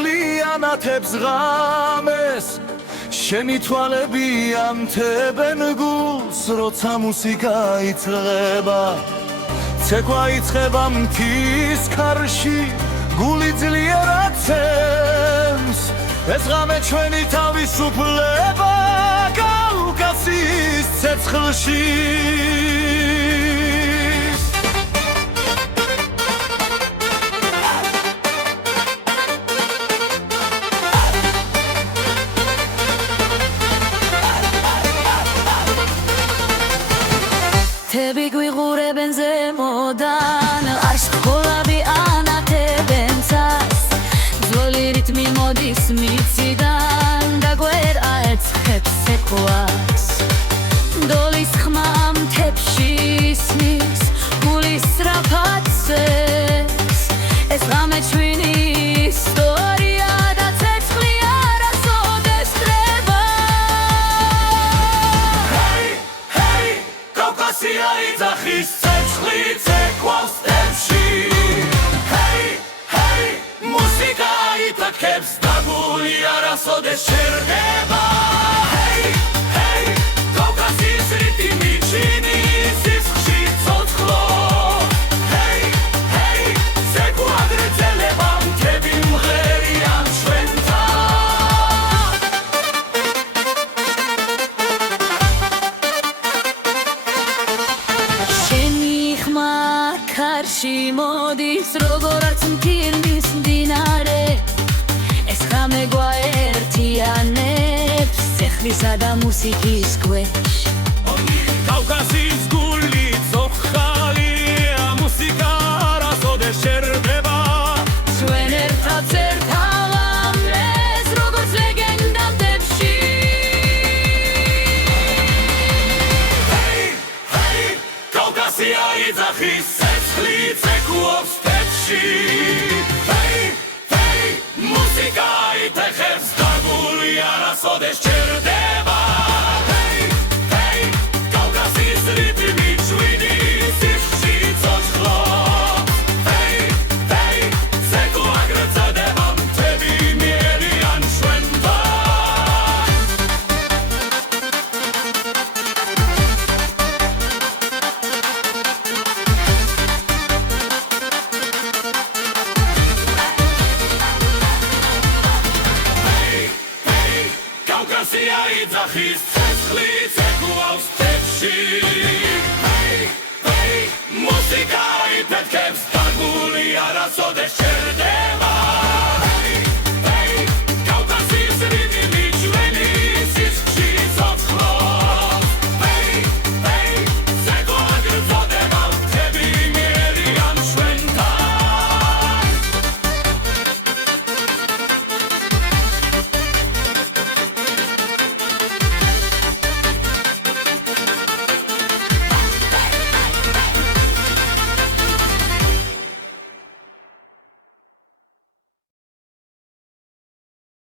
ცეცხლიანათებს ღამეს შენი თვალები ამთებენ გულს როცა მუსიკა იწყება ცეკვა იწყება მთის ქარში გული ძლიერად ცემს ეს ღამე ჩვენი თავისუფლება კავკასიის ცეცხლში თები გვიღურებენ ზემოდან არს გოლაბი ანათებენ ცას ძველი რიტმი მოდის მიწიდან და გვერ აეცხებს ცეკვას დოლის ხმა მთებში ისმის გული სწრაფად ცეს ეს ღამე ჩვენი ისტორია და ცეცხლი არასოდეს ტრება კავკასია იძახის ცეცხლი ცეკვავს სტეპში მუსიკა ითაქებს და გული არასოდეს ჩერდება კავკასიის რიტმი ჩინის სისხლში ცოცხლო ცეკვა აგრძელება მთები მღერიან ჩვენთან შენი ხმა ქარში მოდის როგორაც მგირნის მდინარე ეს ღამე გვაერთიანებს ცეცხლისა და მუსიკის ქვეშ კავკასიის გული ცოცხალია მუსიკა არასოდეს შერდება ჩვენ ერთად ერთავამეს როგორც ლეგენდა მთებში კავკასია იძახის ცეცხლი ცეკვავს სტეპში მუსიკა ითეხებს და გული არასოდეს ჩერდება კავკასიის რიტმი ჩვენი სისხლში ცოცხლო ცეკვა აგრძელდება მთები მიერიან ჩვენთან კავკასია იძახის ცეცხლი ცეკვავს სტეპში მუსიკა ითეთქებს და გული არასოდეს ჩერდება